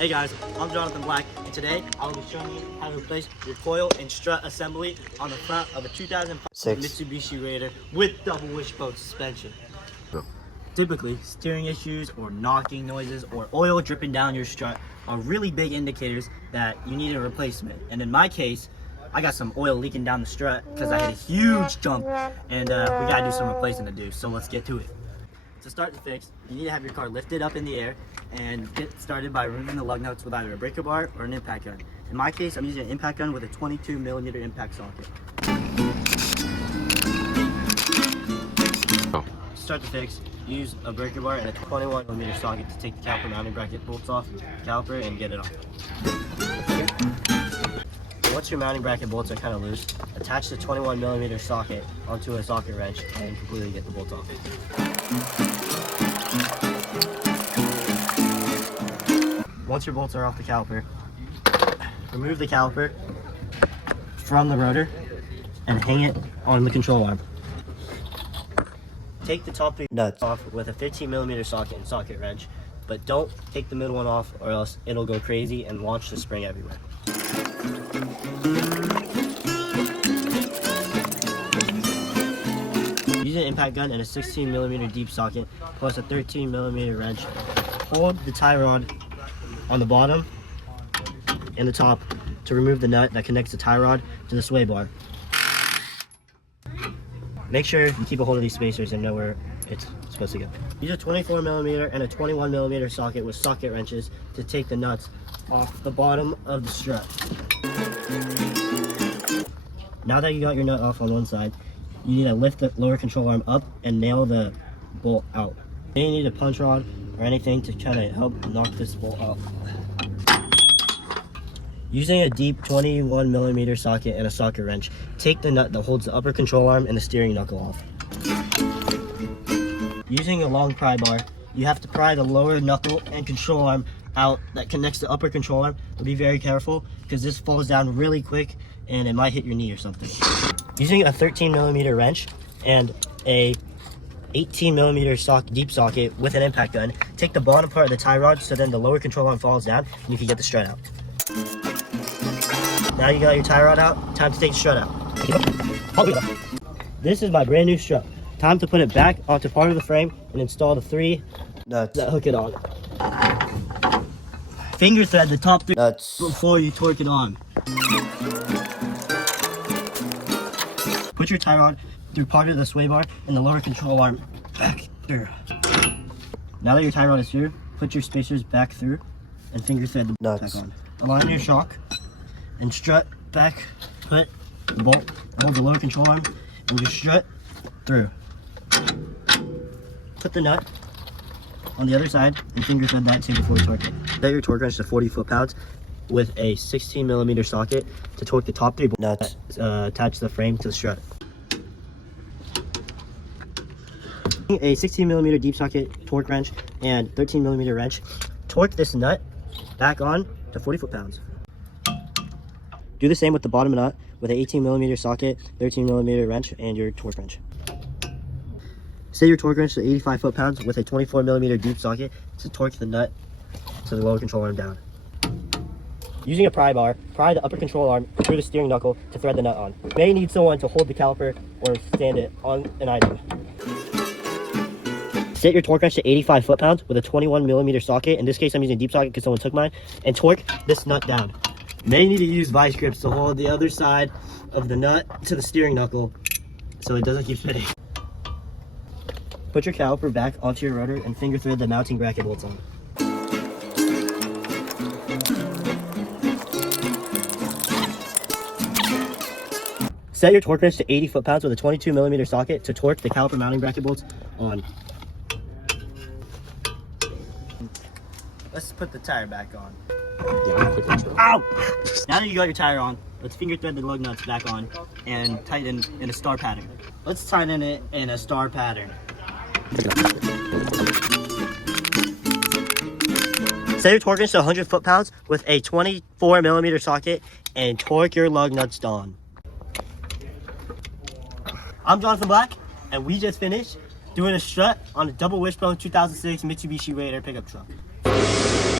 Hey guys, I'm Jonathan Black, and today I will be showing you how to replace your coil and strut assembly on the front of a 2005 Mitsubishi Raider with double wishbone suspension. Typically, steering issues or knocking noises or oil dripping down your strut are really big indicators that you need a replacement. And in my case, I got some oil leaking down the strut because I hit a huge jump, and we gotta do some replacing to do, so let's get to it. To start the fix, you need to have your car lifted up in the air and get started by removing the lug nuts with either a breaker bar or an impact gun. In my case, I'm using an impact gun with a 22mm impact socket. To start the fix, use a breaker bar and a 21mm socket to take the caliper mounting bracket bolts off the caliper and get it off. Once your mounting bracket bolts are kind of loose, attach the 21mm socket onto a socket wrench and completely get the bolts off. Once your bolts are off the caliper, remove the caliper from the rotor and hang it on the control arm. Take the top three nuts off with a 15mm socket and socket wrench, but don't take the middle one off or else it'll go crazy and launch the spring everywhere. Use an impact gun and a 16mm deep socket plus a 13mm wrench. Hold the tie rod on the bottom and the top to remove the nut that connects the tie rod to the sway bar. Make sure you keep a hold of these spacers and know where it's supposed to go. Use a 24mm and a 21mm socket with socket wrenches to take the nuts off the bottom of the strut. Now that you got your nut off on one side, you need to lift the lower control arm up and nail the bolt out. You need a punch rod or anything to kind of help knock this bolt out. Using a deep 21mm socket and a socket wrench, take the nut that holds the upper control arm and the steering knuckle off. Using a long pry bar, you have to pry the lower knuckle and control arm out that connects the upper control arm, but be very careful because this falls down really quick and it might hit your knee or something. Using a 13mm wrench and a 18mm deep socket with an impact gun, take the bottom part of the tie rod so then the lower control arm falls down and you can get the strut out. Now you got your tie rod out, time to take the strut out. This is my brand new strut. Time to put it back onto part of the frame and install the three nuts that hook it on. Finger thread the top three nuts before you torque it on. Put your tie rod through part of the sway bar and the lower control arm back through. Now that your tie rod is through, put your spacers back through and finger thread the nuts back on. Align your shock and strut back, put the bolt, hold the lower control arm, and just strut through. Put the nut on the other side and finger thread that too before you torque it. Set your torque wrench to 40 foot-pounds with a 16mm socket to torque the top three nuts attached to the frame to the strut. A 16mm deep socket torque wrench and 13mm wrench, torque this nut back on to 40 foot-pounds. Do the same with the bottom nut with an 18mm socket, 13mm wrench, and your torque wrench. Set your torque wrench to 85 foot-pounds with a 24mm deep socket to torque the nut to the lower control arm down. Using a pry bar, pry the upper control arm through the steering knuckle to thread the nut on. You may need someone to hold the caliper or stand it on an item. Set your torque wrench to 85 foot-pounds with a 21mm socket. In this case, I'm using a deep socket because someone took mine. And torque this nut down. You may need to use vice grips to hold the other side of the nut to the steering knuckle so it doesn't keep spinning. Put your caliper back onto your rotor and finger thread the mounting bracket bolts on. Set your torque wrench to 80 foot-pounds with a 22mm socket to torque the caliper mounting bracket bolts on. Let's put the tire back on. Ow! Now that you got your tire on, let's finger thread the lug nuts back on and tighten in a star pattern. Let's tighten it in a star pattern. Set your torque wrench to 100 foot-pounds with a 24mm socket and torque your lug nuts down. I'm Jonathan Black, and we just finished doing a strut on a double wishbone 2006 Mitsubishi Raider pickup truck.